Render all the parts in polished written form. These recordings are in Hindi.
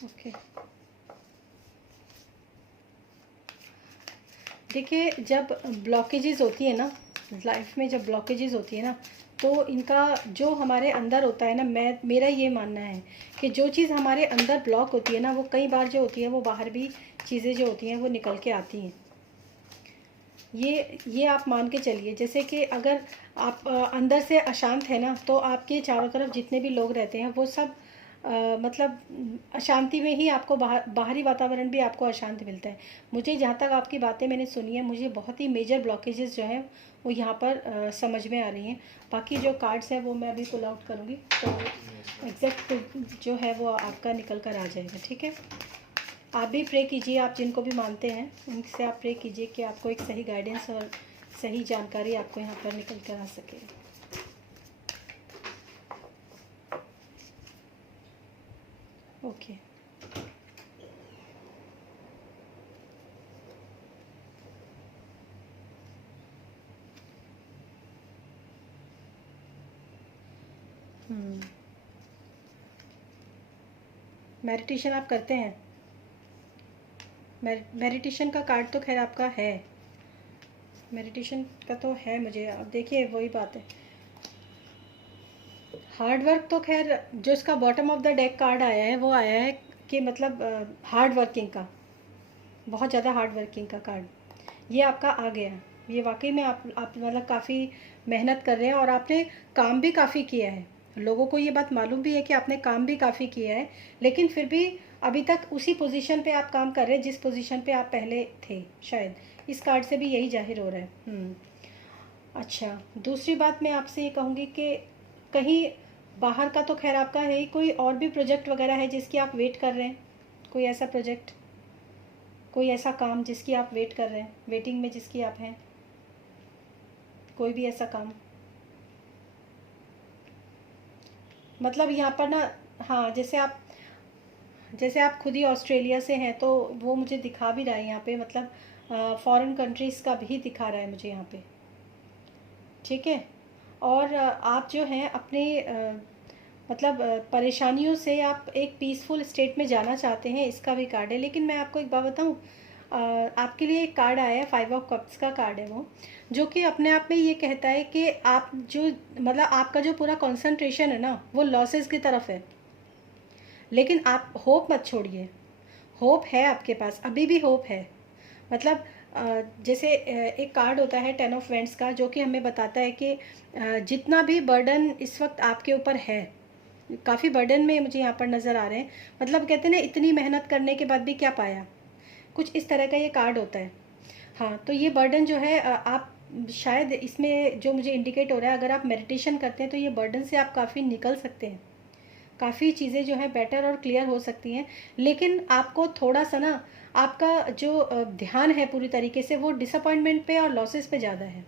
ओके, देखिए जब ब्लॉकेजेस होती है ना लाइफ में, जब ब्लॉकेजेस होती है ना, तो इनका जो हमारे अंदर होता है ना, मेरा ये मानना है कि जो चीज़ हमारे अंदर ब्लॉक होती है ना, वो कई बार जो होती है वो बाहर भी चीज़ें जो होती हैं वो निकल के आती हैं। ये आप मान के चलिए, जैसे कि अगर आप अंदर से अशांत है ना, तो आपके चारों तरफ जितने भी लोग रहते हैं वो सब मतलब अशांति में ही आपको बाहरी वातावरण भी आपको अशांत मिलता है। मुझे जहाँ तक आपकी बातें मैंने सुनी है, मुझे बहुत ही मेजर ब्लॉकेजेस जो हैं वो यहाँ पर समझ में आ रही हैं। बाकी जो कार्ड्स हैं वो मैं अभी पुल आउट करूँगी, तो एग्जैक्ट जो है वो आपका निकल कर आ जाएगा। ठीक है, आप भी प्रे कीजिए, आप जिनको भी मानते हैं उनसे आप प्रे कीजिए कि आपको एक सही गाइडेंस और सही जानकारी आपको यहाँ पर निकल कर आ सके। ओके, मेडिटेशन आप करते हैं? मेडिटेशन का कार्ड तो खैर आपका है, मेडिटेशन का तो है मुझे। अब देखिए वही बात है, हार्ड वर्क तो खैर जो इसका bottom of the deck card आया है वो आया है कि मतलब हार्ड वर्किंग का, बहुत ज़्यादा हार्ड वर्किंग का कार्ड ये आपका आ गया है। ये वाकई में आप मतलब काफ़ी मेहनत कर रहे हैं और आपने काम भी काफ़ी किया है। लोगों को ये बात मालूम भी है कि आपने काम भी काफ़ी किया है, लेकिन फिर भी अभी तक उसी पोजीशन पे आप काम कर रहे हैं जिस पोजीशन पे आप पहले थे शायद। इस कार्ड से भी यही जाहिर हो रहा है। अच्छा, दूसरी बात मैं आपसे ये कहूँगी कि कहीं बाहर का तो खैर आपका है ही, कोई और भी प्रोजेक्ट वगैरह है जिसकी आप वेट कर रहे हैं? कोई ऐसा प्रोजेक्ट, कोई ऐसा काम जिसकी आप वेट कर रहे हैं, वेटिंग में जिसकी आप हैं, कोई भी ऐसा काम? मतलब यहाँ पर ना, हाँ, जैसे आप खुद ही ऑस्ट्रेलिया से हैं तो वो मुझे दिखा भी रहा है यहाँ पे, मतलब फॉरेन कंट्रीज़ का भी दिखा रहा है मुझे यहाँ पे। ठीक है, और आप जो हैं अपने मतलब परेशानियों से आप एक पीसफुल स्टेट में जाना चाहते हैं, इसका भी कार्ड है। लेकिन मैं आपको एक बात बताऊं, आपके लिए एक कार्ड आया है, 5 ऑफ कप्स का कार्ड है वो, जो कि अपने आप में ये कहता है कि आप जो मतलब आपका जो पूरा कंसंट्रेशन है ना वो लॉसेस की तरफ है। लेकिन आप होप मत छोड़िए, होप है आपके पास, अभी भी होप है। मतलब जैसे एक कार्ड होता है 10 ऑफ वेंट्स का, जो कि हमें बताता है कि जितना भी बर्डन इस वक्त आपके ऊपर है, काफ़ी बर्डन में मुझे यहाँ पर नज़र आ रहे हैं। मतलब कहते हैं ना, इतनी मेहनत करने के बाद भी क्या पाया, कुछ इस तरह का ये कार्ड होता है। हाँ, तो ये बर्डन जो है आप शायद इसमें जो मुझे इंडिकेट हो रहा है, अगर आप मेडिटेशन करते हैं तो ये बर्डन से आप काफ़ी निकल सकते हैं, काफ़ी चीज़ें जो है बेटर और क्लियर हो सकती हैं। लेकिन आपको थोड़ा सा ना, आपका जो ध्यान है पूरी तरीके से वो डिसअपॉइंटमेंट पे और लॉसेस पे ज़्यादा है।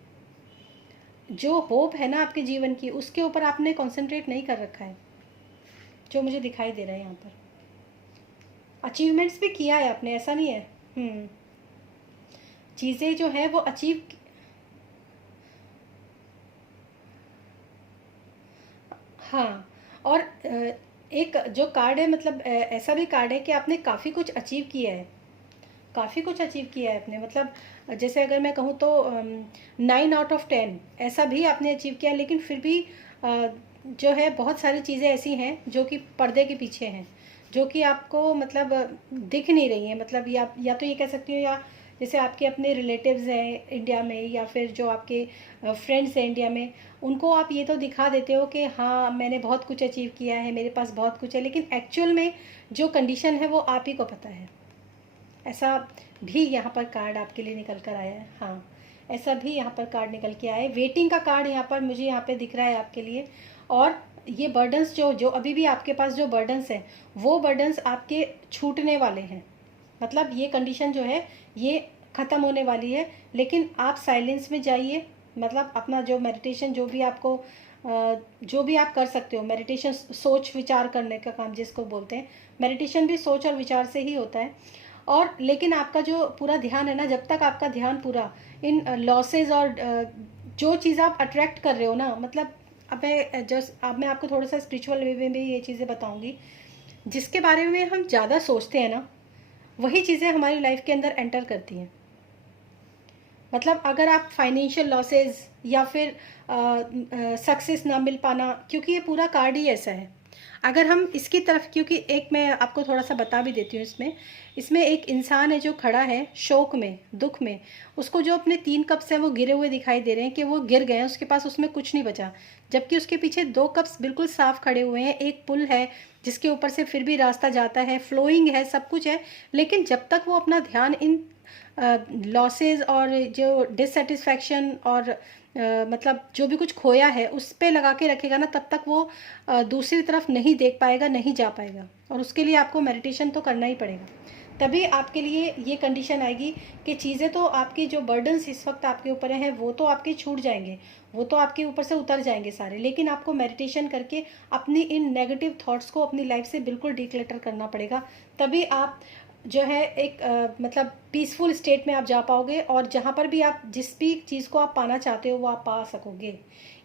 जो होप है ना आपके जीवन की, उसके ऊपर आपने कंसंट्रेट नहीं कर रखा है, जो मुझे दिखाई दे रहा है यहाँ पर। अचीवमेंट्स भी किया है आपने, ऐसा नहीं है। चीज़ें जो है वो अचीव, हाँ। और एक जो कार्ड है, मतलब ऐसा भी कार्ड है कि आपने काफ़ी कुछ अचीव किया है, काफ़ी कुछ अचीव किया है आपने। मतलब जैसे अगर मैं कहूँ तो 9 आउट ऑफ 10 ऐसा भी आपने अचीव किया, लेकिन फिर भी जो है बहुत सारी चीज़ें ऐसी हैं जो कि पर्दे के पीछे हैं, जो कि आपको मतलब दिख नहीं रही हैं। मतलब या तो ये कह सकती हूँ, या जैसे आपके अपने रिलेटिव्स हैं इंडिया में, या फिर जो आपके फ्रेंड्स हैं इंडिया में, उनको आप ये तो दिखा देते हो कि हाँ मैंने बहुत कुछ अचीव किया है, मेरे पास बहुत कुछ है, लेकिन एक्चुअल में जो कंडीशन है वो आप ही को पता है। ऐसा भी यहाँ पर कार्ड आपके लिए निकल कर आया है। हाँ, ऐसा भी यहाँ पर कार्ड निकल के आया है। वेटिंग का कार्ड यहाँ पर मुझे यहाँ पे दिख रहा है आपके लिए। और ये बर्डन्स जो जो अभी भी आपके पास जो बर्डन्स हैं, वो बर्डन्स आपके छूटने वाले हैं। मतलब ये कंडीशन जो है ये ख़त्म होने वाली है। लेकिन आप साइलेंस में जाइए, मतलब अपना जो मेडिटेशन, जो भी आपको जो भी आप कर सकते हो मेडिटेशन, सोच विचार करने का काम जिसको बोलते हैं, मेडिटेशन भी सोच और विचार से ही होता है। और लेकिन आपका जो पूरा ध्यान है ना, जब तक आपका ध्यान पूरा इन लॉसेस और जो चीज़ आप अट्रैक्ट कर रहे हो ना, मतलब अब मैं आपको थोड़ा सा स्पिरिचुअल वे में भी ये चीज़ें बताऊंगी। जिसके बारे में हम ज़्यादा सोचते हैं ना, वही चीज़ें हमारी लाइफ के अंदर एंटर करती हैं। मतलब अगर आप फाइनेंशियल लॉसेस या फिर सक्सेस ना मिल पाना, क्योंकि ये पूरा कार्ड ही ऐसा है। अगर हम इसकी तरफ, क्योंकि एक मैं आपको थोड़ा सा बता भी देती हूँ, इसमें इसमें एक इंसान है जो खड़ा है शोक में, दुख में। उसको जो अपने 3 कप्स हैं वो गिरे हुए दिखाई दे रहे हैं, कि वो गिर गए हैं, उसके पास उसमें कुछ नहीं बचा। जबकि उसके पीछे 2 कप्स बिल्कुल साफ खड़े हुए हैं, एक पुल है जिसके ऊपर से फिर भी रास्ता जाता है, फ्लोइंग है, सब कुछ है। लेकिन जब तक वो अपना ध्यान इन लॉसेस और जो डिससेटिस्फैक्शन और मतलब जो भी कुछ खोया है उस पे लगा के रखेगा ना, तब तक वो दूसरी तरफ नहीं देख पाएगा, नहीं जा पाएगा। और उसके लिए आपको मेडिटेशन तो करना ही पड़ेगा, तभी आपके लिए ये कंडीशन आएगी कि चीज़ें तो आपकी, जो बर्डन्स इस वक्त आपके ऊपर हैं वो तो आपके छूट जाएंगे, वो तो आपके ऊपर से उतर जाएंगे सारे। लेकिन आपको मेडिटेशन करके अपनी इन नेगेटिव थॉट्स को अपनी लाइफ से बिल्कुल डिक्लटर करना पड़ेगा, तभी आप जो है एक मतलब पीसफुल स्टेट में आप जा पाओगे, और जहाँ पर भी आप जिस भी चीज़ को आप पाना चाहते हो वो आप पा सकोगे।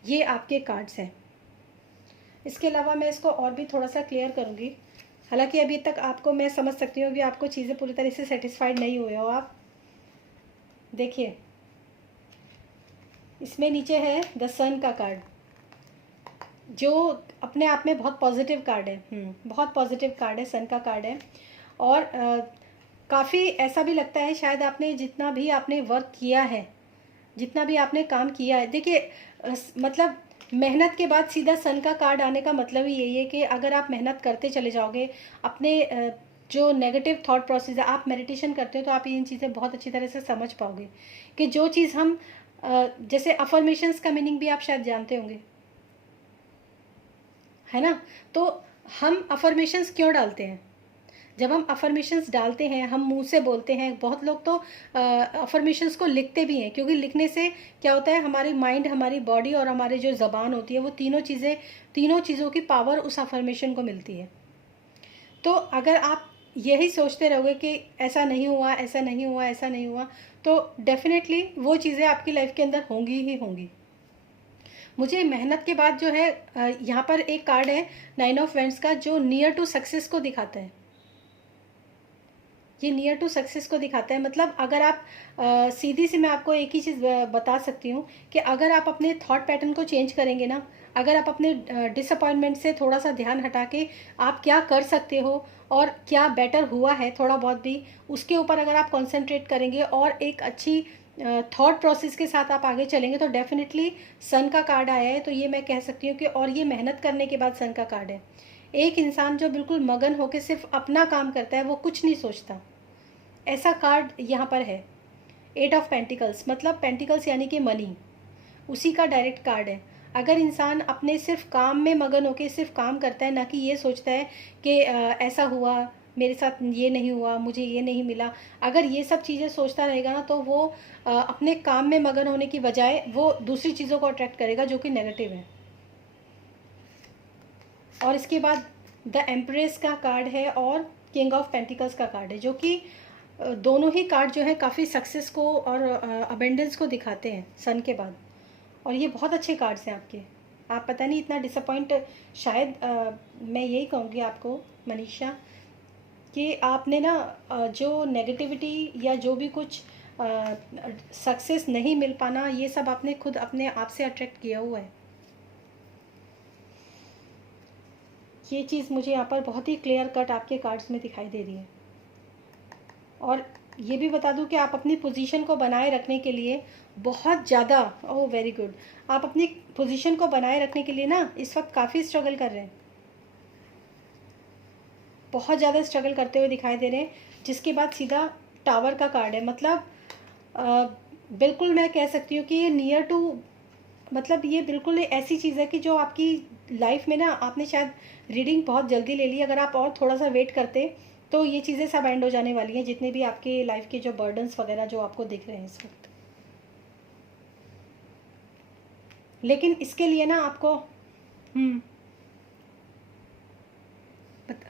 ये आपके कार्ड्स हैं। इसके अलावा मैं इसको और भी थोड़ा सा क्लियर करूँगी। हालांकि अभी तक आपको मैं समझ सकती हूँ, अभी आपको चीज़ें पूरी तरह से सेटिस्फाइड नहीं हुए हो आप। देखिए, इसमें नीचे है द सन का कार्ड, जो अपने आप में बहुत पॉजिटिव कार्ड है। बहुत पॉजिटिव कार्ड है, सन का कार्ड है। और काफ़ी ऐसा भी लगता है शायद आपने जितना भी आपने वर्क किया है, जितना भी आपने काम किया है, देखिए मतलब मेहनत के बाद सीधा सन का कार्ड आने का मतलब ही यही है कि अगर आप मेहनत करते चले जाओगे, अपने जो नेगेटिव थॉट प्रोसेस है, आप मेडिटेशन करते हो तो आप इन चीज़ें बहुत अच्छी तरह से समझ पाओगे कि जो चीज़ हम जैसे अफर्मेशंस का मीनिंग भी आप शायद जानते होंगे, है ना। तो हम अफर्मेशंस क्यों डालते हैं? जब हम अफर्मेशंस डालते हैं, हम मुंह से बोलते हैं, बहुत लोग तो अफर्मेशंस को लिखते भी हैं, क्योंकि लिखने से क्या होता है, हमारी माइंड, हमारी बॉडी और हमारी जो ज़बान होती है, वो तीनों चीज़ों की पावर उस अफर्मेशन को मिलती है। तो अगर आप यही सोचते रहोगे कि ऐसा नहीं हुआ, ऐसा नहीं हुआ, ऐसा नहीं हुआ, तो डेफिनेटली वो चीज़ें आपकी लाइफ के अंदर होंगी ही होंगी। मुझे मेहनत के बाद जो है यहाँ पर एक कार्ड है 9 ऑफ वेंट्स का, जो नियर टू सक्सेस को दिखाता है। ये नियर टू सक्सेस को दिखाता है। मतलब अगर आप सीधी सी मैं आपको एक ही चीज़ बता सकती हूँ कि अगर आप अपने थॉट पैटर्न को चेंज करेंगे ना, अगर आप अपने डिसअपॉइंटमेंट से थोड़ा सा ध्यान हटा के आप क्या कर सकते हो और क्या बेटर हुआ है थोड़ा बहुत भी, उसके ऊपर अगर आप कंसंट्रेट करेंगे और एक अच्छी थॉट प्रोसेस के साथ आप आगे चलेंगे, तो डेफिनेटली सन का कार्ड आया है, तो ये मैं कह सकती हूँ कि, और ये मेहनत करने के बाद सन का कार्ड है। एक इंसान जो बिल्कुल मगन होकर सिर्फ अपना काम करता है, वो कुछ नहीं सोचता, ऐसा कार्ड यहाँ पर है। 8 ऑफ पेंटिकल्स, मतलब पेंटिकल्स यानी कि मनी, उसी का डायरेक्ट कार्ड है। अगर इंसान अपने सिर्फ काम में मगन होकर सिर्फ काम करता है, ना कि ये सोचता है कि ऐसा हुआ मेरे साथ, ये नहीं हुआ, मुझे ये नहीं मिला, अगर ये सब चीज़ें सोचता रहेगा ना, तो वो अपने काम में मगन होने की बजाय वो दूसरी चीज़ों को अट्रैक्ट करेगा जो कि नेगेटिव है। और इसके बाद द एम्प्रेस का कार्ड है और किंग ऑफ पेंटिकल्स का कार्ड है, जो कि दोनों ही कार्ड जो है काफ़ी सक्सेस को और अबेंडेंस को दिखाते हैं सन के बाद। और ये बहुत अच्छे कार्ड्स हैं आपके। आप पता नहीं इतना डिसअपॉइंट, शायद मैं यही कहूँगी आपको मनीषा, कि आपने ना जो नेगेटिविटी या जो भी कुछ सक्सेस नहीं मिल पाना, ये सब आपने खुद अपने आप से अट्रैक्ट किया हुआ है। ये चीज़ मुझे यहाँ पर बहुत ही क्लियर कट आपके कार्ड्स में दिखाई दे रही है। और ये भी बता दूं कि आप अपनी पोजीशन को बनाए रखने के लिए बहुत ज़्यादा, ओह वेरी गुड, आप अपनी पोजीशन को बनाए रखने के लिए ना इस वक्त काफ़ी स्ट्रगल कर रहे हैं, बहुत ज़्यादा स्ट्रगल करते हुए दिखाई दे रहे हैं। जिसके बाद सीधा टावर का कार्ड है। मतलब बिल्कुल मैं कह सकती हूँ कि ये नियर टू, मतलब ये बिल्कुल ऐसी चीज़ है कि जो आपकी लाइफ में ना, आपने शायद रीडिंग बहुत जल्दी ले ली, अगर आप और थोड़ा सा वेट करते तो ये चीज़ें सब एंड हो जाने वाली हैं, जितने भी आपके लाइफ के जो बर्डन्स वगैरह जो आपको दिख रहे हैं इस वक्त। लेकिन इसके लिए ना आपको बता,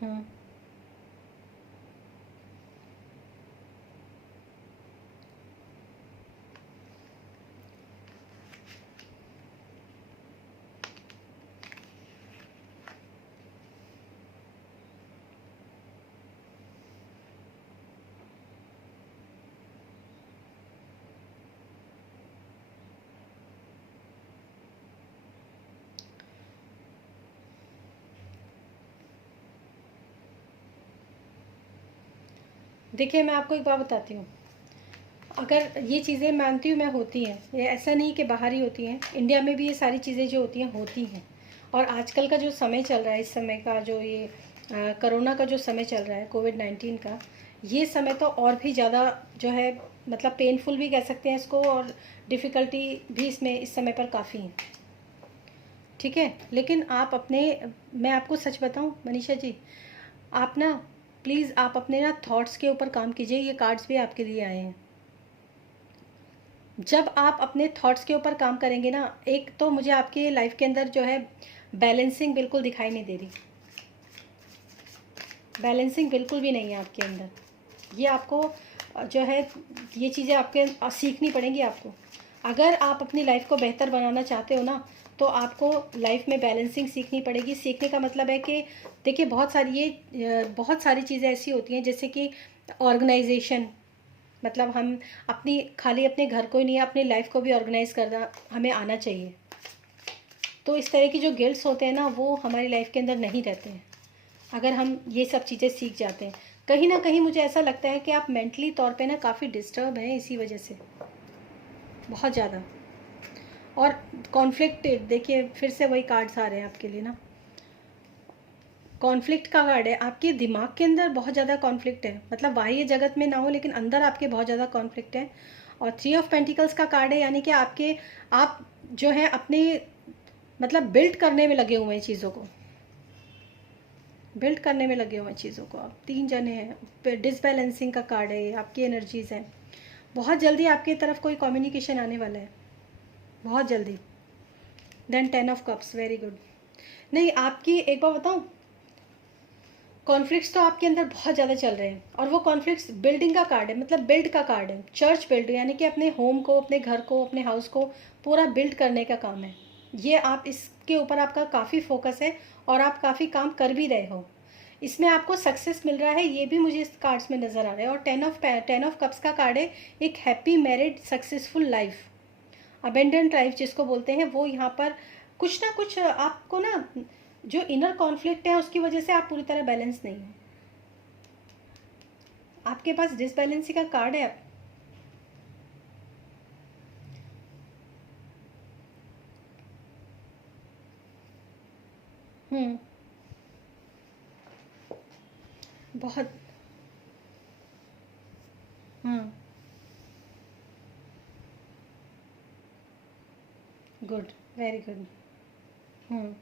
हम्म देखिए मैं आपको एक बात बताती हूँ, अगर ये चीज़ें मानती हूँ मैं होती हैं, ये ऐसा नहीं कि बाहर ही होती हैं, इंडिया में भी ये सारी चीज़ें जो होती हैं होती हैं। और आजकल का जो समय चल रहा है, इस समय का जो ये कोरोना का जो समय चल रहा है, कोविड-19 का, ये समय तो और भी ज़्यादा जो है मतलब पेनफुल भी कह सकते हैं इसको, और डिफ़िकल्टी भी इसमें इस समय पर काफ़ी है, ठीक है। लेकिन आप अपने, मैं आपको सच बताऊं मनीषा जी, आप ना प्लीज़ आप अपने ना थॉट्स के ऊपर काम कीजिए। ये कार्ड्स भी आपके लिए आए हैं। जब आप अपने थॉट्स के ऊपर काम करेंगे ना, एक तो मुझे आपकी लाइफ के अंदर जो है बैलेंसिंग बिल्कुल दिखाई नहीं दे रही, बैलेंसिंग बिल्कुल भी नहीं है आपके अंदर। ये आपको जो है ये चीज़ें आपके सीखनी पड़ेंगी आपको। अगर आप अपनी लाइफ को बेहतर बनाना चाहते हो ना, तो आपको लाइफ में बैलेंसिंग सीखनी पड़ेगी। सीखने का मतलब है कि देखिए बहुत सारी चीज़ें ऐसी होती हैं, जैसे कि ऑर्गेनाइजेशन, मतलब हम अपनी खाली अपने घर को ही नहीं, अपनी लाइफ को भी ऑर्गेनाइज करना हमें आना चाहिए। तो इस तरह की जो गिल्ट्स होते हैं ना, वो हमारी लाइफ के अंदर नहीं रहते हैं अगर हम ये सब चीज़ें सीख जाते हैं। कहीं ना कहीं मुझे ऐसा लगता है कि आप मेंटली तौर पे ना काफ़ी डिस्टर्ब हैं इसी वजह से, बहुत ज़्यादा। और कॉन्फ्लिक्टेड, देखिए फिर से वही कार्ड्स आ रहे हैं आपके लिए ना, कॉन्फ्लिक्ट का कार्ड है। आपके दिमाग के अंदर बहुत ज़्यादा कॉन्फ्लिक्ट है, मतलब बाह्य जगत में ना हो लेकिन अंदर आपके बहुत ज़्यादा कॉन्फ्लिक्ट है। और 3 ऑफ पेंटिकल्स का कार्ड है, यानी कि आप जो है अपने मतलब बिल्ड करने में लगे हुए हैं, चीज़ों को बिल्ड करने में लगे हुए हैं चीज़ों को। आप 3 जने हैं, डिसबैलेंसिंग का कार्ड है, आपकी एनर्जीज़ हैं। बहुत जल्दी आपकी तरफ कोई कम्युनिकेशन आने वाला है, बहुत जल्दी। Then 10 of cups, very good. नहीं, आपकी एक बार बताऊँ, कॉन्फ्लिक्ट्स तो आपके अंदर बहुत ज़्यादा चल रहे हैं, और वो कॉन्फ्लिक्ट्स बिल्डिंग का कार्ड है, मतलब बिल्ड का कार्ड है, चर्च बिल्ड, यानी कि अपने होम को, अपने घर को, अपने हाउस को पूरा बिल्ड करने का काम है ये। आप इसके ऊपर आपका काफ़ी फोकस है और आप काफ़ी काम कर भी रहे हो, इसमें आपको सक्सेस मिल रहा है, ये भी मुझे इस कार्ड्स में नज़र आ रहा है। और 10 ऑफ कप्स का कार्ड है एक happy married successful life, abundant life जिसको बोलते हैं, वो यहाँ पर कुछ ना कुछ आपको ना, जो इनर कॉन्फ्लिक्ट है उसकी वजह से आप पूरी तरह बैलेंस नहीं हो, आपके पास डिसबैलेंसी का कार्ड है। हम्म, बहुत। हम्म, गुड, वेरी गुड। हम्म,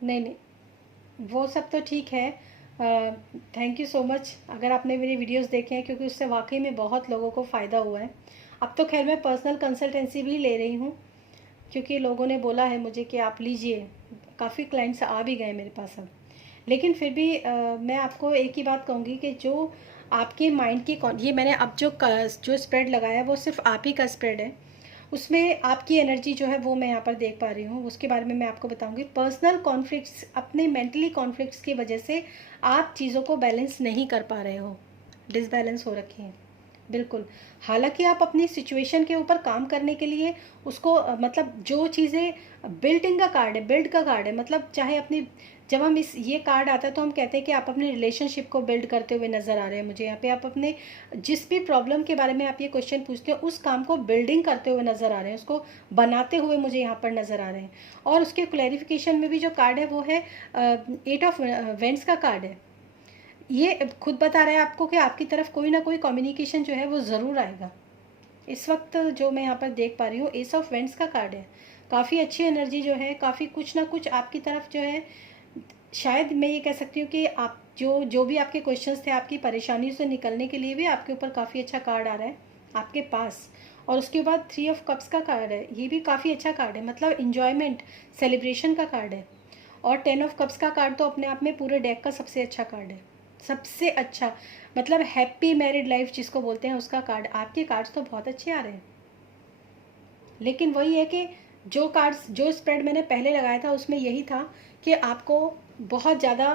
नहीं नहीं, वो सब तो ठीक है। थैंक यू सो मच अगर आपने मेरी वीडियोस देखे हैं, क्योंकि उससे वाकई में बहुत लोगों को फ़ायदा हुआ है। अब तो खैर मैं पर्सनल कंसल्टेंसी भी ले रही हूँ, क्योंकि लोगों ने बोला है मुझे कि आप लीजिए, काफ़ी क्लाइंट्स आ भी गए मेरे पास अब। लेकिन फिर भी मैं आपको एक ही बात कहूँगी कि जो आपके माइंड की ये मैंने अब जो स्प्रेड लगाया है वो सिर्फ आप ही का स्प्रेड है, उसमें आपकी एनर्जी जो है वो मैं यहाँ पर देख पा रही हूँ, उसके बारे में मैं आपको बताऊँगी। पर्सनल कॉन्फ्लिक्ट्स, अपने मेंटली कॉन्फ्लिक्ट्स की वजह से आप चीज़ों को बैलेंस नहीं कर पा रहे हो, डिसबैलेंस हो रखी हैं बिल्कुल। हालांकि आप अपनी सिचुएशन के ऊपर काम करने के लिए उसको मतलब जो चीज़ें, बिल्डिंग का कार्ड है, बिल्ड का कार्ड है, मतलब चाहे अपनी, जब हम इस ये कार्ड आता है तो हम कहते हैं कि आप अपने रिलेशनशिप को बिल्ड करते हुए नज़र आ रहे हैं मुझे यहाँ पे। आप अपने जिस भी प्रॉब्लम के बारे में आप ये क्वेश्चन पूछते हैं, उस काम को बिल्डिंग करते हुए नज़र आ रहे हैं, उसको बनाते हुए मुझे यहाँ पर नज़र आ रहे हैं। और उसके क्लैरिफिकेशन में भी जो कार्ड है वो है 8 ऑफ वेंट्स का कार्ड है। ये खुद बता रहा है आपको कि आपकी तरफ कोई ना कोई कम्युनिकेशन जो है वो ज़रूर आएगा। इस वक्त जो मैं यहाँ पर देख पा रही हूँ, एस ऑफ वेंट्स का कार्ड है। काफ़ी अच्छी एनर्जी जो है, काफ़ी कुछ ना कुछ आपकी तरफ जो है, शायद मैं ये कह सकती हूँ कि आप जो जो भी आपके क्वेश्चंस थे, आपकी परेशानी से निकलने के लिए भी आपके ऊपर काफ़ी अच्छा कार्ड आ रहा है आपके पास। और उसके बाद 3 ऑफ कप्स का कार्ड है, ये भी काफ़ी अच्छा कार्ड है, मतलब इन्जॉयमेंट, सेलिब्रेशन का कार्ड है। और 10 ऑफ कप्स का कार्ड तो अपने आप में पूरे डेक का सबसे अच्छा कार्ड है, सबसे अच्छा, मतलब हैप्पी मैरिड लाइफ जिसको बोलते हैं उसका कार्ड। आपके कार्ड्स तो बहुत अच्छे आ रहे हैं, लेकिन वही है कि जो स्प्रेड मैंने पहले लगाया था उसमें यही था कि आपको बहुत ज़्यादा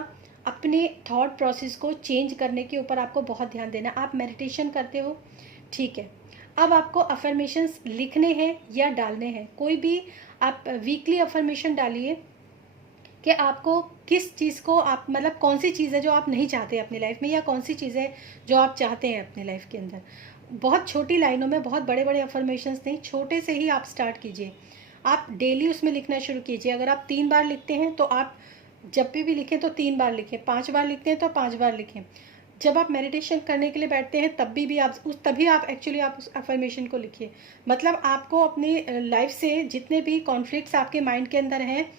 अपने थॉट प्रोसेस को चेंज करने के ऊपर आपको बहुत ध्यान देना। आप मेडिटेशन करते हो, ठीक है, अब आपको अफर्मेशंस लिखने हैं या डालने हैं। कोई भी आप वीकली अफर्मेशन डालिए कि आपको किस चीज़ को आप मतलब कौन सी चीज़ है जो आप नहीं चाहते अपनी लाइफ में, या कौन सी चीज़ है जो आप चाहते हैं अपनी लाइफ के अंदर। बहुत छोटी लाइनों में, बहुत बड़े बड़े अफर्मेशंस नहीं, छोटे से ही आप स्टार्ट कीजिए। आप डेली उसमें लिखना शुरू कीजिए। अगर आप 3 बार लिखते हैं तो आप जब भी लिखें तो 3 बार लिखें, 5 बार लिखते हैं तो 5 बार लिखें। जब आप मेडिटेशन करने के लिए बैठते हैं तभी आप एक्चुअली आप उस अफर्मेशन को लिखिए। मतलब आपको अपनी लाइफ से जितने भी कॉन्फ्लिक्ट्स आपके माइंड के अंदर हैं,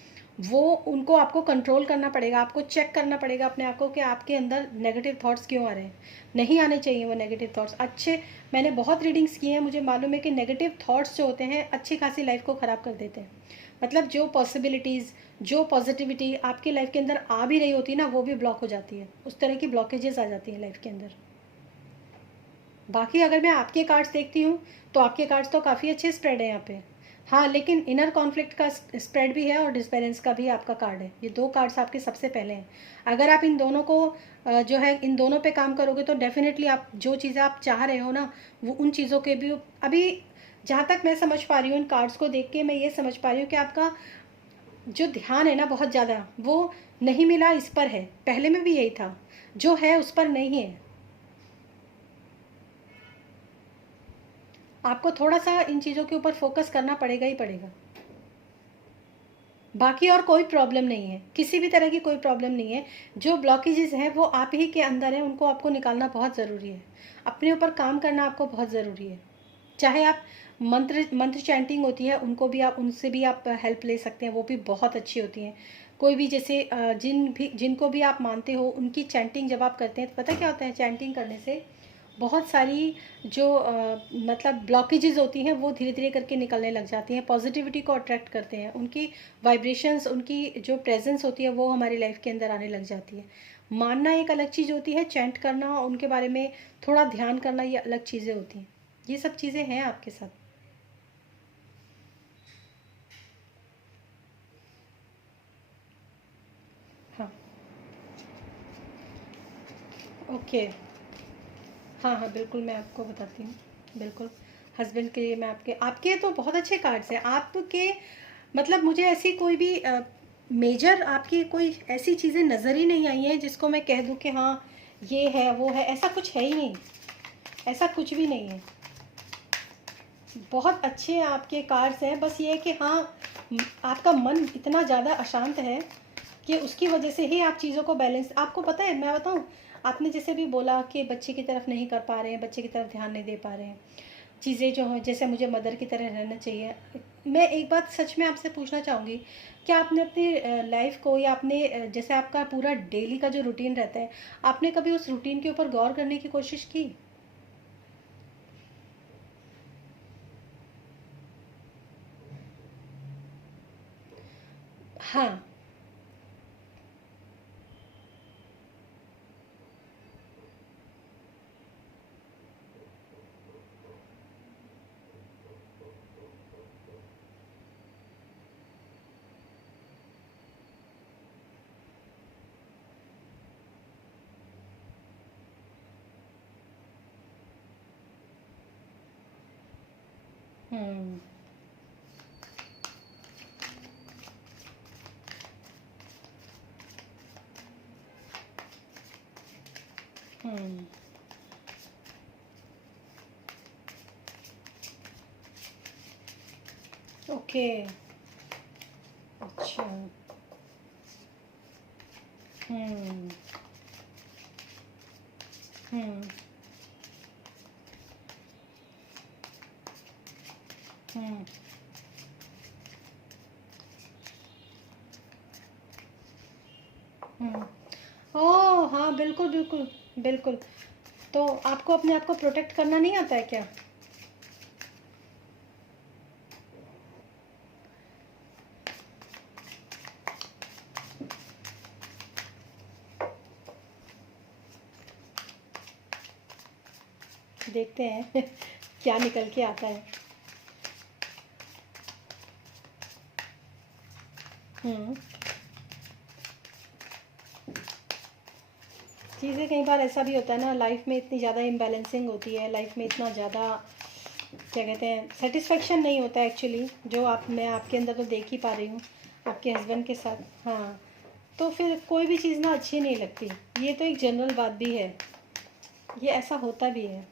वो उनको आपको कंट्रोल करना पड़ेगा। आपको चेक करना पड़ेगा अपने आप को कि आपके अंदर नेगेटिव थॉट्स क्यों आ रहे हैं। नहीं आने चाहिए वो नेगेटिव थॉट्स। मैंने बहुत रीडिंग्स की हैं, मुझे मालूम है कि नेगेटिव थॉट्स जो होते हैं अच्छी खासी लाइफ को ख़राब कर देते हैं। मतलब जो पॉसिबिलिटीज़, जो पॉजिटिविटी आपकी लाइफ के अंदर आ भी रही होती है ना, वो भी ब्लॉक हो जाती है। उस तरह की ब्लॉकेजेस आ जाती हैं लाइफ के अंदर। बाकी अगर मैं आपके कार्ड्स देखती हूँ तो आपके कार्ड्स तो काफ़ी अच्छे स्प्रेड है यहाँ पे। हाँ, लेकिन इनर कॉन्फ्लिक्ट का स्प्रेड भी है और डिसबैलेंस का भी आपका कार्ड है। ये 2 कार्ड्स आपके सबसे पहले हैं। अगर आप इन दोनों को जो है इन दोनों पे काम करोगे तो डेफिनेटली आप जो चीज़ें आप चाह रहे हो ना, वो उन चीज़ों के भी अभी जहाँ तक मैं समझ पा रही हूँ इन कार्ड्स को देख के, मैं ये समझ पा रही हूँ कि आपका जो ध्यान है ना बहुत ज़्यादा, वो नहीं मिला इस पर है। पहले में भी यही था, जो है उस पर नहीं है। आपको थोड़ा सा इन चीज़ों के ऊपर फोकस करना पड़ेगा ही पड़ेगा। बाकी और कोई प्रॉब्लम नहीं है, किसी भी तरह की कोई प्रॉब्लम नहीं है। जो ब्लॉकेजेस हैं वो आप ही के अंदर हैं, उनको आपको निकालना बहुत ज़रूरी है। अपने ऊपर काम करना आपको बहुत ज़रूरी है। चाहे आप मंत्र चैंटिंग होती है, उनको भी आप उनसे भी आप हेल्प ले सकते हैं, वो भी बहुत अच्छी होती हैं। कोई भी जैसे जिनको भी आप मानते हो, उनकी चैंटिंग जब आप करते हैं तो पता क्या होता है, चैंटिंग करने से बहुत सारी जो मतलब ब्लॉकेजेस होती हैं वो धीरे धीरे करके निकलने लग जाती हैं। पॉजिटिविटी को अट्रैक्ट करते हैं, उनकी वाइब्रेशंस, उनकी जो प्रेजेंस होती है वो हमारी लाइफ के अंदर आने लग जाती है। मानना एक अलग चीज़ होती है, चैंट करना, उनके बारे में थोड़ा ध्यान करना, ये अलग चीज़ें होती हैं। ये सब चीज़ें हैं आपके साथ। हाँ, ओके। हाँ हाँ, बिल्कुल मैं आपको बताती हूँ। बिल्कुल, हस्बैंड के लिए मैं आपके आपके तो बहुत अच्छे कार्ड्स हैं आपके। मतलब मुझे ऐसी कोई भी मेजर आपकी कोई ऐसी चीज़ें नज़र ही नहीं आई हैं जिसको मैं कह दूँ कि हाँ ये है वो है, ऐसा कुछ है ही नहीं। ऐसा कुछ भी नहीं है। बहुत अच्छे आपके कार्ड्स हैं, बस ये है कि हाँ आपका मन इतना ज़्यादा अशांत है कि उसकी वजह से ही आप चीज़ों को बैलेंस, आपको पता है मैं बताऊँ, आपने जैसे भी बोला कि बच्चे की तरफ नहीं कर पा रहे हैं, बच्चे की तरफ ध्यान नहीं दे पा रहे हैं, चीज़ें जो हैं जैसे मुझे मदर की तरह रहना चाहिए। मैं एक बात सच में आपसे पूछना चाहूँगी, क्या आपने अपनी लाइफ को या आपने जैसे आपका पूरा डेली का जो रूटीन रहता है, आपने कभी उस रूटीन के ऊपर गौर करने की कोशिश की? हाँ। हम्म। हम्म। ओके। अच्छा। हम्म। हम्म। हम्म। हम्म। ओह हाँ, बिल्कुल बिल्कुल। बिल्कुल। तो आपको अपने आप को प्रोटेक्ट करना नहीं आता है क्या? देखते हैं क्या निकल के आता है। हम्म। चीज़ें कई बार ऐसा भी होता है ना, लाइफ में इतनी ज़्यादा इम्बैलेंसिंग होती है, लाइफ में इतना ज़्यादा क्या कहते हैं, सेटिस्फेक्शन नहीं होता एक्चुअली, जो आप मैं आपके अंदर तो देख ही पा रही हूँ आपके हस्बैंड के साथ। हाँ, तो फिर कोई भी चीज़ ना अच्छी नहीं लगती। ये तो एक जनरल बात भी है, ये ऐसा होता भी है।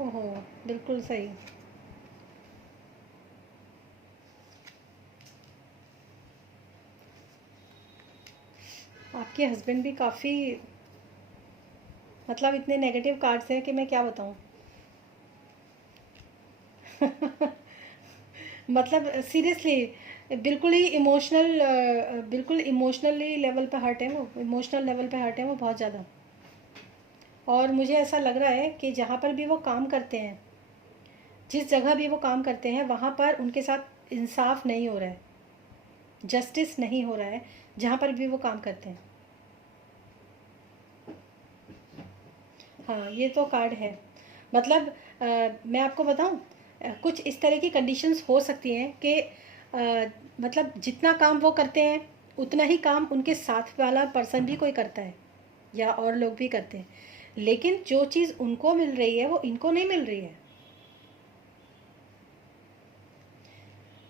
ओहो, बिल्कुल सही। आपके हस्बैंड भी काफ़ी, मतलब इतने नेगेटिव कार्ड्स हैं कि मैं क्या बताऊं। मतलब सीरियसली, बिल्कुल ही इमोशनल, बिल्कुल इमोशनली लेवल पे हर्ट है वो, इमोशनल लेवल पे हर्ट है वो बहुत ज़्यादा। और मुझे ऐसा लग रहा है कि जहाँ पर भी वो काम करते हैं, जिस जगह भी वो काम करते हैं, वहाँ पर उनके साथ इंसाफ नहीं हो रहा है, जस्टिस नहीं हो रहा है, जहाँ पर भी वो काम करते हैं। हाँ, ये तो कार्ड है। मतलब मैं आपको बताऊं, कुछ इस तरह की कंडीशंस हो सकती हैं कि मतलब जितना काम वो करते हैं उतना ही काम उनके साथ वाला पर्सन भी कोई करता है, या और लोग भी करते हैं, लेकिन जो चीज़ उनको मिल रही है वो इनको नहीं मिल रही है।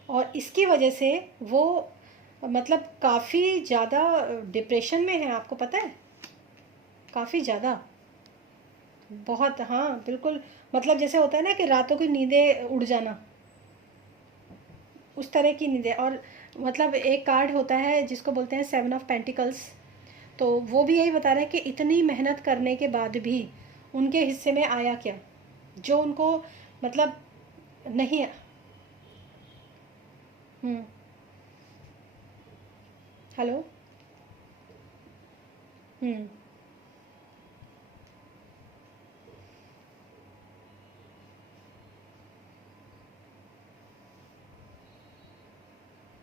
और इसकी वजह से वो मतलब काफ़ी ज़्यादा डिप्रेशन में है, आपको पता है, काफ़ी ज़्यादा, बहुत। हाँ बिल्कुल, मतलब जैसे होता है ना कि रातों की नींदें उड़ जाना, उस तरह की नींदें। और मतलब एक कार्ड होता है जिसको बोलते हैं 7 ऑफ पेंटिकल्स, तो वो भी यही बता रहा है कि इतनी मेहनत करने के बाद भी उनके हिस्से में आया क्या, जो उनको मतलब नहीं। हम्म। हेलो। हम्म।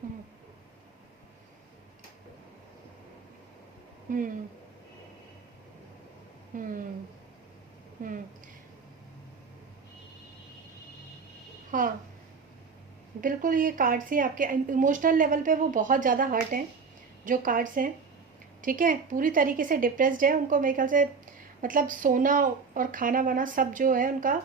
हम्म। हम्म। हम्म। हम्म। हाँ बिल्कुल, ये कार्ड्स ही आपके इमोशनल लेवल पे वो बहुत ज़्यादा हर्ट हैं, जो कार्ड्स हैं। ठीक है, पूरी तरीके से डिप्रेस्ड है, उनको मेरे ख्याल से मतलब सोना और खाना वाना सब जो है उनका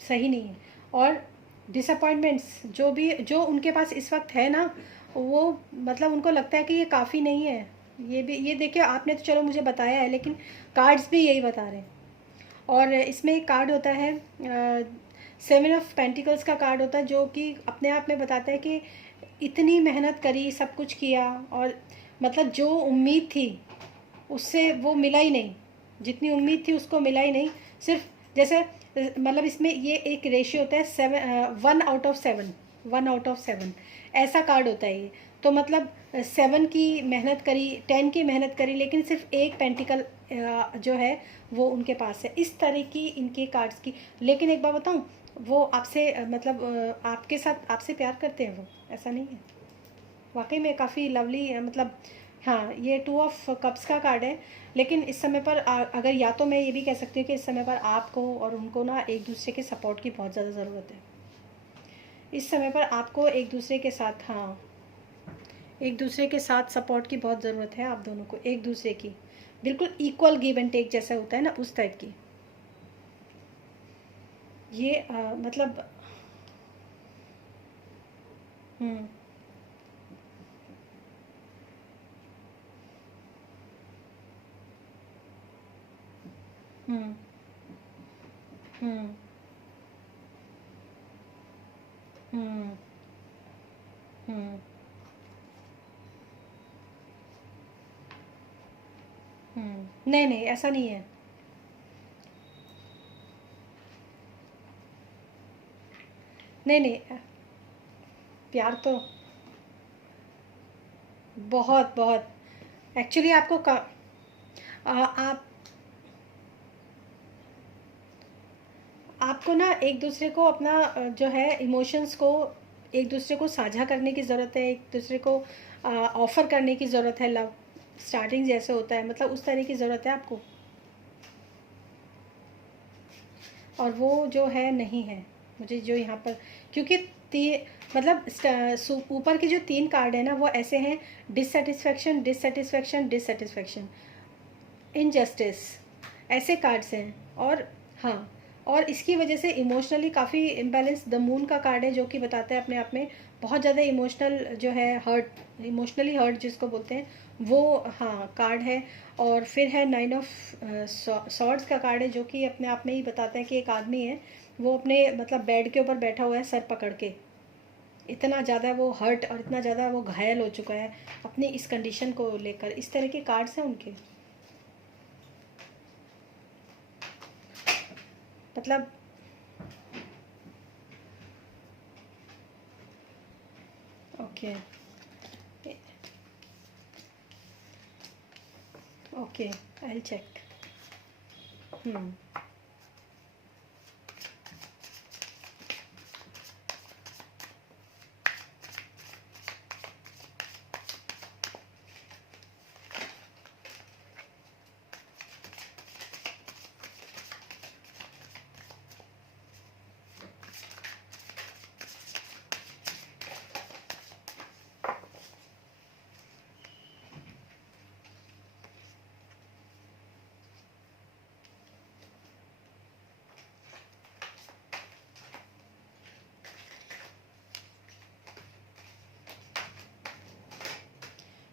सही नहीं है। और डिसअपॉइंटमेंट्स जो भी जो उनके पास इस वक्त है ना, वो मतलब उनको लगता है कि ये काफ़ी नहीं है। ये भी, ये देखिए, आपने तो चलो मुझे बताया है, लेकिन कार्ड्स भी यही बता रहे हैं। और इसमें एक कार्ड होता है 7 ऑफ पेंटिकल्स का कार्ड होता है, जो कि अपने आप में बताता है कि इतनी मेहनत करी, सब कुछ किया, और मतलब जो उम्मीद थी उससे वो मिला ही नहीं, जितनी उम्मीद थी उसको मिला ही नहीं। सिर्फ जैसे मतलब इसमें ये एक रेशियो होता है 7, 1 आउट ऑफ 7, 1 आउट ऑफ 7 ऐसा कार्ड होता है ये। तो मतलब 7 की मेहनत करी, 10 की मेहनत करी, लेकिन सिर्फ एक पेंटिकल जो है वो उनके पास है। इस तरह की इनके कार्ड्स की। लेकिन एक बार बताऊँ, वो आपसे मतलब आपके साथ आपसे प्यार करते हैं वो, ऐसा नहीं है। वाकई में काफ़ी लवली मतलब। हाँ, ये 2 ऑफ कप्स का कार्ड है। लेकिन इस समय पर अगर, या तो मैं ये भी कह सकती हूँ कि इस समय पर आपको और उनको ना एक दूसरे के सपोर्ट की बहुत ज़्यादा ज़रूरत है। इस समय पर आपको एक दूसरे के साथ, हाँ, एक दूसरे के साथ सपोर्ट की बहुत ज़रूरत है, आप दोनों को एक दूसरे की, बिल्कुल इक्वल गिव एंड टेक जैसा होता है ना, उस टाइप की। ये मतलब। हम्म। हम्म। हम्म। हम्म। हम्म। नहीं नहीं, ऐसा नहीं है। नहीं नहीं, प्यार तो बहुत बहुत। एक्चुअली आपको आप आपको ना एक दूसरे को अपना जो है इमोशंस को एक दूसरे को साझा करने की ज़रूरत है, एक दूसरे को ऑफ़र करने की ज़रूरत है। लव स्टार्टिंग जैसे होता है, मतलब उस तरह की ज़रूरत है आपको। और वो जो है नहीं है, मुझे जो यहाँ पर, क्योंकि मतलब ऊपर के जो 3 कार्ड है ना, वो ऐसे हैं: डिससेटिस्फेक्शन, डिससेटिस्फेक्शन, डिससेटिस्फेक्शन, इनजस्टिस, ऐसे कार्ड्स हैं। और हाँ, और इसकी वजह से इमोशनली काफ़ी इम्बैलेंस, द मून का कार्ड है जो कि बताता है अपने आप में बहुत ज़्यादा इमोशनल जो है हर्ट, इमोशनली हर्ट जिसको बोलते हैं वो, हाँ, कार्ड है। और फिर है नाइन ऑफ सॉर्ड्स का कार्ड है जो कि अपने आप में ही बताता है कि एक आदमी है, वो अपने मतलब बेड के ऊपर बैठा हुआ है सर पकड़ के, इतना ज़्यादा वो हर्ट और इतना ज़्यादा वो घायल हो चुका है अपनी इस कंडीशन को लेकर। इस तरह के कार्ड्स हैं उनके, मतलब okay okay, I will check. Hmm,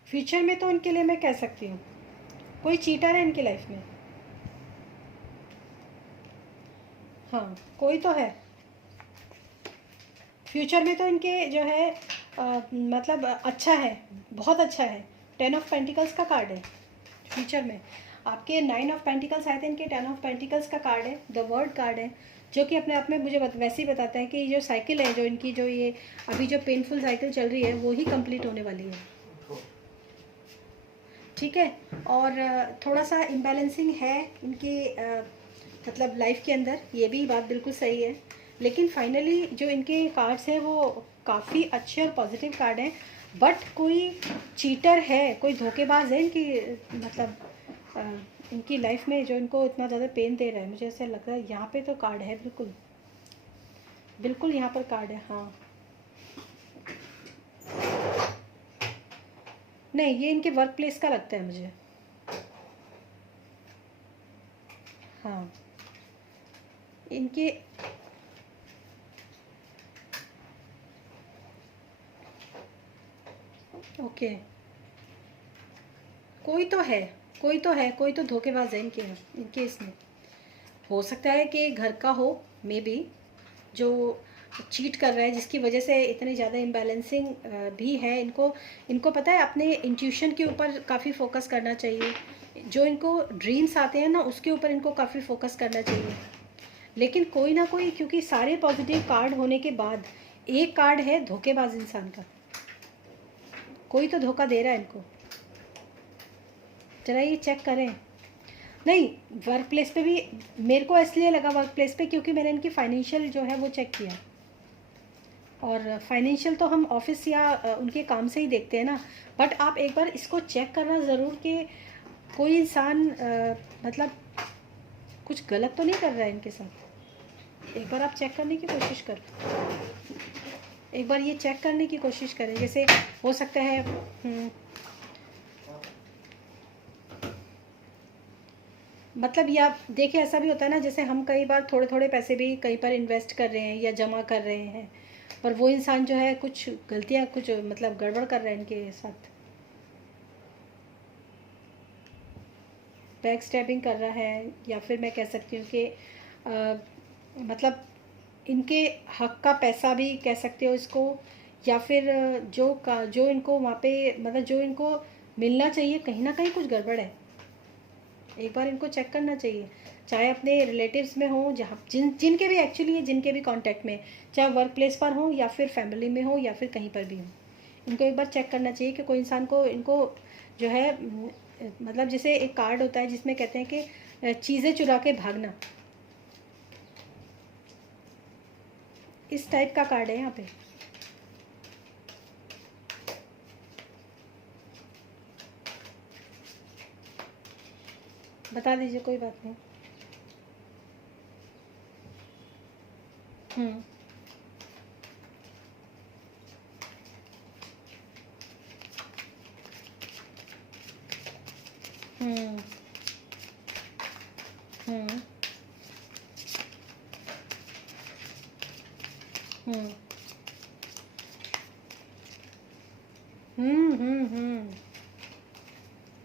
future में तो इनके लिए मैं कह सकती हूँ कोई चीटर है इनकी लाइफ में। हाँ, कोई तो है फ्यूचर में तो इनके जो है मतलब अच्छा है, बहुत अच्छा है। 10 ऑफ पेंटिकल्स का कार्ड है फ्यूचर में। आपके 9 ऑफ पेंटिकल्स आए थे, इनके 10 ऑफ पेंटिकल्स का कार्ड है, द वर्ड कार्ड है, जो कि अपने आप में मुझे वैसे ही बताता है कि जो साइकिल है, जो इनकी जो ये अभी जो पेनफुल साइकिल चल रही है वो ही कंप्लीट होने वाली है। ठीक है। और थोड़ा सा इम्बैलेंसिंग है इनकी मतलब लाइफ के अंदर, ये भी बात बिल्कुल सही है। लेकिन फाइनली जो इनके कार्ड्स हैं वो काफ़ी अच्छे और पॉजिटिव कार्ड हैं। बट कोई चीटर है, कोई धोखेबाज है इनकी मतलब अ, इनकी लाइफ में, जो इनको इतना ज़्यादा पेन दे रहा है। मुझे ऐसा लग रहा है यहाँ पे तो कार्ड है, बिल्कुल बिल्कुल यहाँ पर कार्ड है। हाँ, नहीं, ये इनके वर्क प्लेस का लगता है मुझे। हाँ, इनके ओके, कोई तो है, कोई तो है, कोई तो धोखेबाज है इनके इसमें। हो सकता है कि घर का हो, मे बी, जो चीट कर रहा है, जिसकी वजह से इतनी ज़्यादा इम्बैलेंसिंग भी है इनको। इनको पता है अपने इंट्यूशन के ऊपर काफ़ी फोकस करना चाहिए, जो इनको ड्रीम्स आते हैं ना उसके ऊपर इनको काफ़ी फोकस करना चाहिए। लेकिन कोई ना कोई, क्योंकि सारे पॉजिटिव कार्ड होने के बाद एक कार्ड है धोखेबाज इंसान का, कोई तो धोखा दे रहा है इनको। जरा ये चेक करें। नहीं, वर्क प्लेस पे भी मेरे को इसलिए लगा वर्क प्लेस पे क्योंकि मैंने इनकी फाइनेंशियल जो है वो चेक किया, और फाइनेंशियल तो हम ऑफिस या उनके काम से ही देखते हैं ना। बट आप एक बार इसको चेक करना ज़रूर कि कोई इंसान मतलब कुछ गलत तो नहीं कर रहा है इनके साथ। एक बार आप चेक करने की कोशिश करें, एक बार ये चेक करने की कोशिश करें। जैसे हो सकता है मतलब, या देखिए ऐसा भी होता है ना, जैसे हम कई बार थोड़े थोड़े पैसे भी कहीं पर इन्वेस्ट कर रहे हैं या जमा कर रहे हैं, पर वो इंसान जो है कुछ गलतियाँ, कुछ मतलब गड़बड़ कर रहा है इनके साथ, बैक स्टैबिंग कर रहा है। या फिर मैं कह सकती हूँ कि मतलब इनके हक का पैसा भी कह सकते हो इसको, या फिर जो इनको वहाँ पे मतलब जो इनको मिलना चाहिए, कहीं ना कहीं कुछ गड़बड़ है। एक बार इनको चेक करना चाहिए, चाहे अपने रिलेटिव्स में हो, जहाँ जिनके भी एक्चुअली ये जिनके भी कांटेक्ट में, चाहे वर्क प्लेस पर हो या फिर फैमिली में हो या फिर कहीं पर भी हो, इनको एक बार चेक करना चाहिए कि कोई इंसान को इनको जो है मतलब जैसे एक कार्ड होता है जिसमें कहते हैं कि चीज़ें चुरा के भागना, इस टाइप का कार्ड है यहाँ पे। बता दीजिए, कोई बात नहीं। हम्म, हम्म, हम्म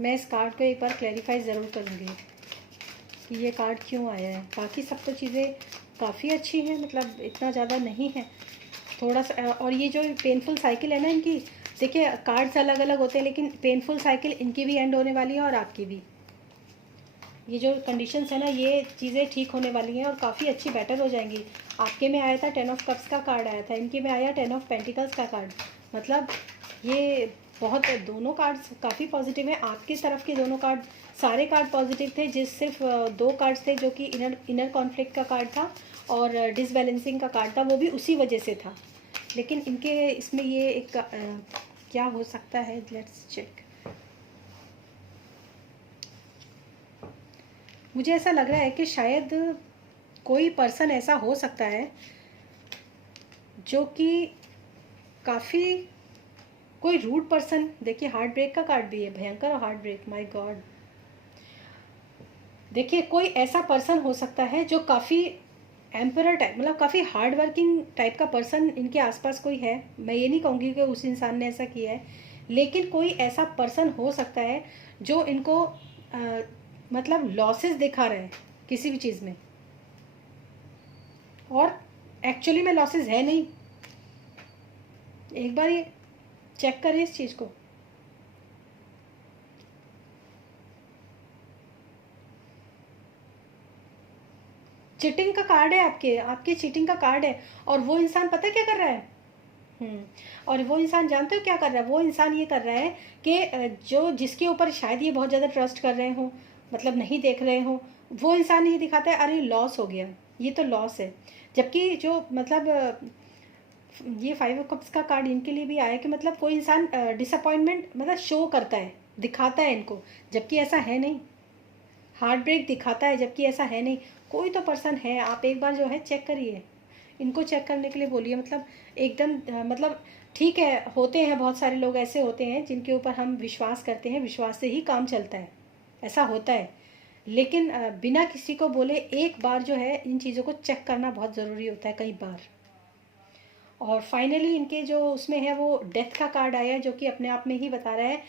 मैं इस कार्ड को एक बार क्लैरिफाई ज़रूर करूँगी कि ये कार्ड क्यों आया है। बाकी सब तो चीज़ें काफ़ी अच्छी हैं, मतलब इतना ज़्यादा नहीं है, थोड़ा सा। और ये जो पेनफुल साइकिल है ना इनकी, देखिए कार्ड्स अलग अलग होते हैं लेकिन पेनफुल साइकिल इनकी भी एंड होने वाली है और आपकी भी। ये जो कंडीशंस है ना, ये चीज़ें ठीक होने वाली हैं और काफ़ी अच्छी बेटर हो जाएंगी। आपके में आया था 10 ऑफ कप्स का कार्ड आया था, इनके में आया 10 ऑफ पेंटिकल्स का कार्ड। मतलब ये बहुत, दोनों कार्ड्स काफ़ी पॉजिटिव हैं। आपकी तरफ के दोनों कार्ड, सारे कार्ड पॉजिटिव थे, जिस सिर्फ दो कार्ड्स थे जो कि इनर कॉन्फ्लिक्ट का कार्ड था और डिसबैलेंसिंग का कार्ड था, वो भी उसी वजह से था। लेकिन इनके इसमें ये एक क्या हो सकता है, लेट्स चेक। मुझे ऐसा लग रहा है कि शायद कोई पर्सन ऐसा हो सकता है जो कि काफ़ी, कोई रूड पर्सन। देखिए हार्ट ब्रेक का कार्ड भी है, भयंकर हार्ट ब्रेक, माय गॉड। देखिए कोई ऐसा पर्सन हो सकता है जो काफ़ी एम्परर टाइप, मतलब काफ़ी हार्ड वर्किंग टाइप का पर्सन इनके आसपास कोई है। मैं ये नहीं कहूँगी कि उस इंसान ने ऐसा किया है, लेकिन कोई ऐसा पर्सन हो सकता है जो इनको मतलब लॉसेस दिखा रहा है किसी भी चीज़ में, और एक्चुअली में लॉसेस है नहीं। एक बार ये चेक करें इस चीज़ को। चीटिंग का कार्ड है, आपके आपके चीटिंग का कार्ड है। और वो इंसान पता है क्या कर रहा है? और वो इंसान जानते हो क्या कर रहा है? वो इंसान ये कर रहा है कि जो जिसके ऊपर शायद ये बहुत ज़्यादा ट्रस्ट कर रहे हो, मतलब नहीं देख रहे हो, वो इंसान ये दिखाता है अरे लॉस हो गया, ये तो लॉस है। जबकि जो मतलब ये 5 ऑफ कप्स का कार्ड इनके लिए भी आया कि मतलब कोई इंसान डिसअपॉइंटमेंट मतलब शो करता है, दिखाता है इनको, जबकि ऐसा है नहीं। हार्ट ब्रेक दिखाता है जबकि ऐसा है नहीं। कोई तो पर्सन है, आप एक बार जो है चेक करिए, इनको चेक करने के लिए बोलिए। मतलब एकदम मतलब ठीक है, होते हैं बहुत सारे लोग ऐसे होते हैं जिनके ऊपर हम विश्वास करते हैं, विश्वास से ही काम चलता है, ऐसा होता है। लेकिन बिना किसी को बोले एक बार जो है इन चीज़ों को चेक करना बहुत ज़रूरी होता है, कई बार। और फाइनली इनके जो उसमें है वो डेथ का कार्ड आया है, जो कि अपने आप में ही बता रहा है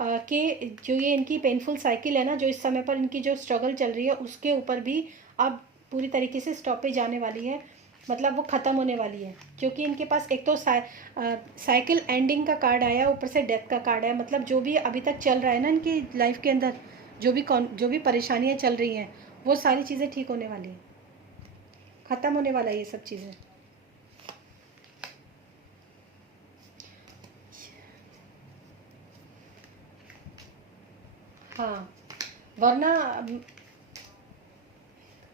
कि जो ये इनकी पेनफुल साइकिल है ना, जो इस समय पर इनकी जो स्ट्रगल चल रही है उसके ऊपर भी अब पूरी तरीके से स्टॉपेज आने वाली है, मतलब वो ख़त्म होने वाली है। क्योंकि इनके पास एक तो साइकिल एंडिंग का कार्ड आया, ऊपर से डेथ का कार्ड आया। मतलब जो भी अभी तक चल रहा है ना इनकी लाइफ के अंदर, जो भी परेशानियाँ चल रही हैं, वो सारी चीज़ें ठीक होने वाली हैं, ख़त्म होने वाला है ये सब चीज़ें। हाँ, वरना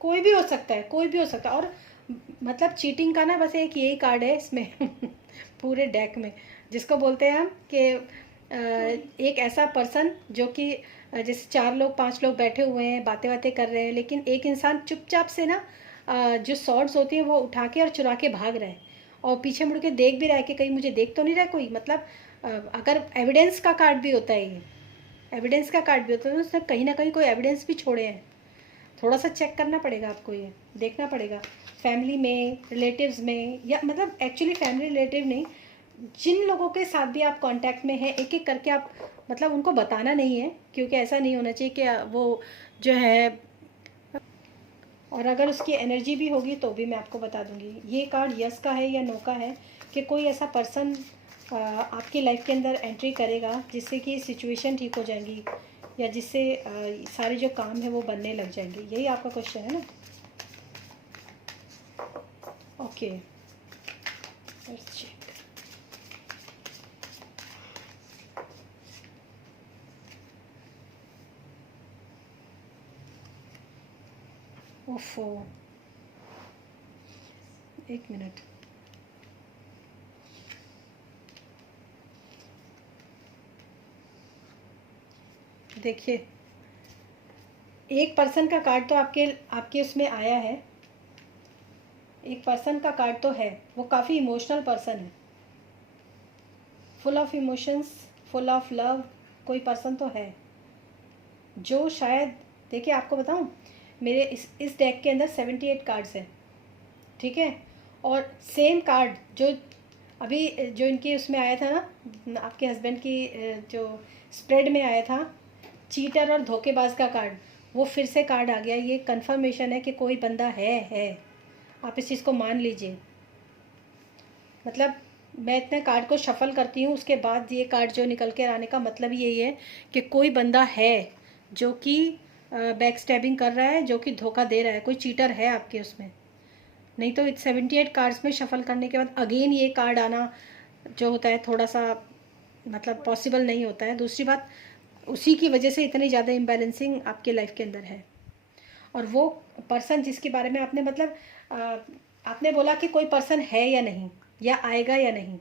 कोई भी हो सकता है, कोई भी हो सकता है। और मतलब चीटिंग का ना बस एक यही कार्ड है इसमें पूरे डेक में, जिसको बोलते हैं हम कि एक ऐसा पर्सन जो कि जैसे 4 लोग 5 लोग बैठे हुए हैं, बातें बातें कर रहे हैं, लेकिन एक इंसान चुपचाप से ना जो शॉर्ट्स होती हैं वो उठा के और चुरा के भाग रहा है, और पीछे मुड़ के देख भी रहा है कि कहीं मुझे देख तो नहीं रहा कोई। मतलब अगर एविडेंस का कार्ड भी होता है ये, एविडेंस का कार्ड भी होता है तो उसने कहीं ना कहीं कोई एविडेंस भी छोड़े हैं। थोड़ा सा चेक करना पड़ेगा आपको, ये देखना पड़ेगा फैमिली में, रिलेटिव्स में, या मतलब एक्चुअली फैमिली रिलेटिव नहीं, जिन लोगों के साथ भी आप कांटेक्ट में हैं एक एक करके आप मतलब उनको बताना नहीं है, क्योंकि ऐसा नहीं होना चाहिए कि वो जो है, और अगर उसकी एनर्जी भी होगी तो भी मैं आपको बता दूंगी। ये कार्ड यस का है या नो का है कि कोई ऐसा पर्सन आपकी लाइफ के अंदर एंट्री करेगा जिससे कि सिचुएशन ठीक हो जाएंगी, या जिससे सारे जो काम है वो बनने लग जाएंगे। यही आपका क्वेश्चन है ना? Okay, let's check. ओफो, एक मिनट। देखिए एक पर्सन का कार्ड तो आपके आपके उसमें आया है, एक पर्सन का कार्ड तो है, वो काफ़ी इमोशनल पर्सन है, full of emotions, full of love. कोई पर्सन तो है जो शायद, देखिए आपको बताऊं, मेरे इस डेक के अंदर 78 कार्ड्स हैं, ठीक है? और सेम कार्ड जो अभी जो इनके उसमें आया था ना, आपके हस्बैंड की जो स्प्रेड में आया था, चीटर और धोखेबाज का कार्ड, वो फिर से कार्ड आ गया। ये कंफर्मेशन है कि कोई बंदा है। आप इस चीज़ को मान लीजिए। मतलब मैं इतने कार्ड को शफल करती हूँ, उसके बाद ये कार्ड जो निकल कर आने का मतलब यही है कि कोई बंदा है जो कि बैक स्टैबिंग कर रहा है, जो कि धोखा दे रहा है, कोई चीटर है आपके उसमें। नहीं तो 78 कार्ड्स में शफल करने के बाद अगेन ये कार्ड आना जो होता है थोड़ा सा मतलब पॉसिबल नहीं होता है। दूसरी बात, उसी की वजह से इतनी ज़्यादा इम्बैलेंसिंग आपके लाइफ के अंदर है। और वो पर्सन जिसके बारे में आपने मतलब आपने बोला कि कोई पर्सन है या नहीं, या आएगा या नहीं,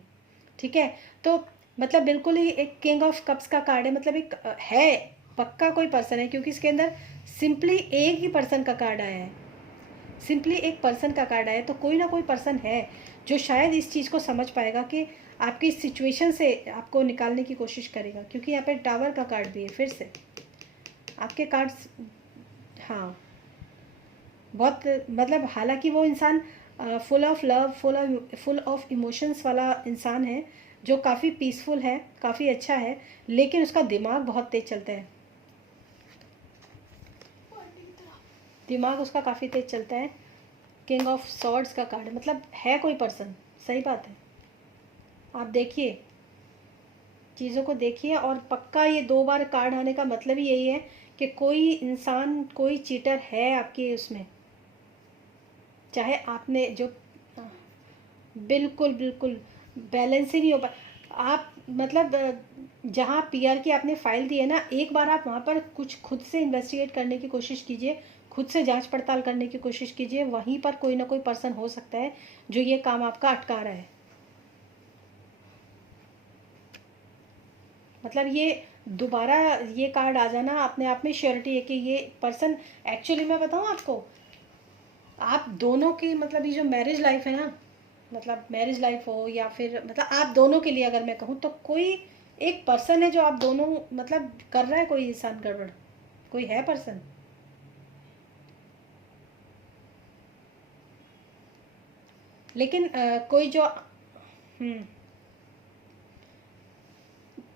ठीक है, तो मतलब बिल्कुल ही एक किंग ऑफ कप्स का कार्ड है। मतलब एक है, पक्का कोई पर्सन है, क्योंकि इसके अंदर सिंपली एक ही पर्सन का कार्ड आया है। सिंपली एक पर्सन का कार्ड आया, तो कोई ना कोई पर्सन है जो शायद इस चीज़ को समझ पाएगा कि आपकी सिचुएशन से आपको निकालने की कोशिश करेगा। क्योंकि यहाँ पे टावर का कार्ड भी है फिर से आपके कार्ड्स। हाँ, बहुत मतलब हालांकि वो इंसान full of love, full of emotions वाला इंसान है, जो काफ़ी पीसफुल है, काफ़ी अच्छा है, लेकिन उसका दिमाग बहुत तेज़ चलता है। दिमाग उसका काफ़ी तेज़ चलता है। किंग ऑफ सॉर्ड्स का कार्ड, मतलब है कोई पर्सन, सही बात है। आप देखिए, चीज़ों को देखिए, और पक्का ये 2 बार कार्ड आने का मतलब ही यही है कि कोई इंसान, कोई चीटर है आपके उसमें, चाहे आपने जो बिल्कुल बिल्कुल बैलेंस ही नहीं हो पा। आप मतलब जहाँ पीआर की आपने फ़ाइल दी है ना, एक बार आप वहाँ पर कुछ खुद से इन्वेस्टिगेट करने की कोशिश कीजिए, खुद से जांच पड़ताल करने की कोशिश कीजिए। वहीं पर कोई ना कोई पर्सन हो सकता है जो ये काम आपका अटका रहा है। मतलब ये दोबारा ये कार्ड आ जाना अपने आप में श्योरिटी है कि ये पर्सन, एक्चुअली मैं बताऊँ आपको, आप दोनों की मतलब ये जो मैरिज लाइफ है ना, मतलब मैरिज लाइफ हो या फिर मतलब आप दोनों के लिए अगर मैं कहूँ, तो कोई एक पर्सन है जो आप दोनों मतलब कर रहा है कोई इंसान गड़बड़, कोई है पर्सन। लेकिन कोई जो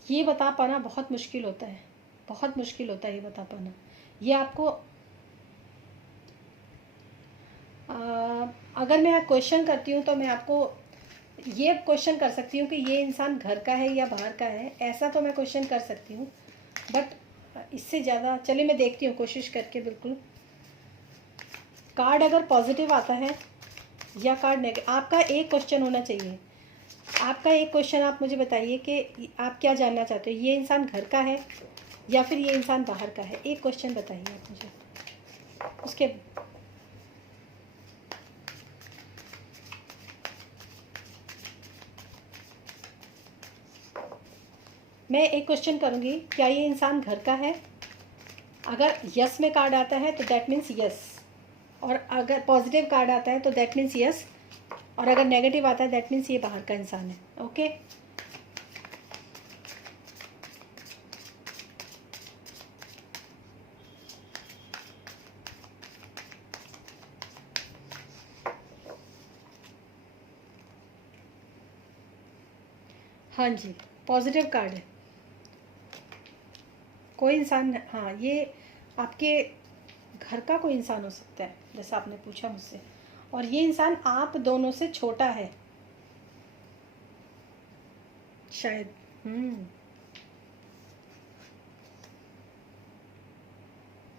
ये बता पाना बहुत मुश्किल होता है, बहुत मुश्किल होता है ये बता पाना। ये आपको अगर मैं क्वेश्चन करती हूँ तो मैं आपको ये क्वेश्चन कर सकती हूँ कि ये इंसान घर का है या बाहर का है, ऐसा तो मैं क्वेश्चन कर सकती हूँ। बट इससे ज़्यादा चलिए मैं देखती हूँ कोशिश करके। बिल्कुल, कार्ड अगर पॉजिटिव आता है या कार्ड नेगेटिव, आपका एक क्वेश्चन होना चाहिए। आपका एक क्वेश्चन आप मुझे बताइए कि आप क्या जानना चाहते हो, ये इंसान घर का है या फिर ये इंसान बाहर का है। एक क्वेश्चन बताइए आप मुझे, उसके मैं एक क्वेश्चन करूँगी, क्या ये इंसान घर का है। अगर यस में कार्ड आता है तो दैट मीन्स यस, और अगर पॉजिटिव कार्ड आता है तो दैट मीन्स यस, और अगर नेगेटिव आता है दैट मीन्स ये बाहर का इंसान है। ओके, हाँ जी, पॉजिटिव कार्ड है। कोई इंसान, हाँ, ये आपके घर का कोई इंसान हो सकता है जैसा आपने पूछा मुझसे, और ये इंसान आप दोनों से छोटा है शायद।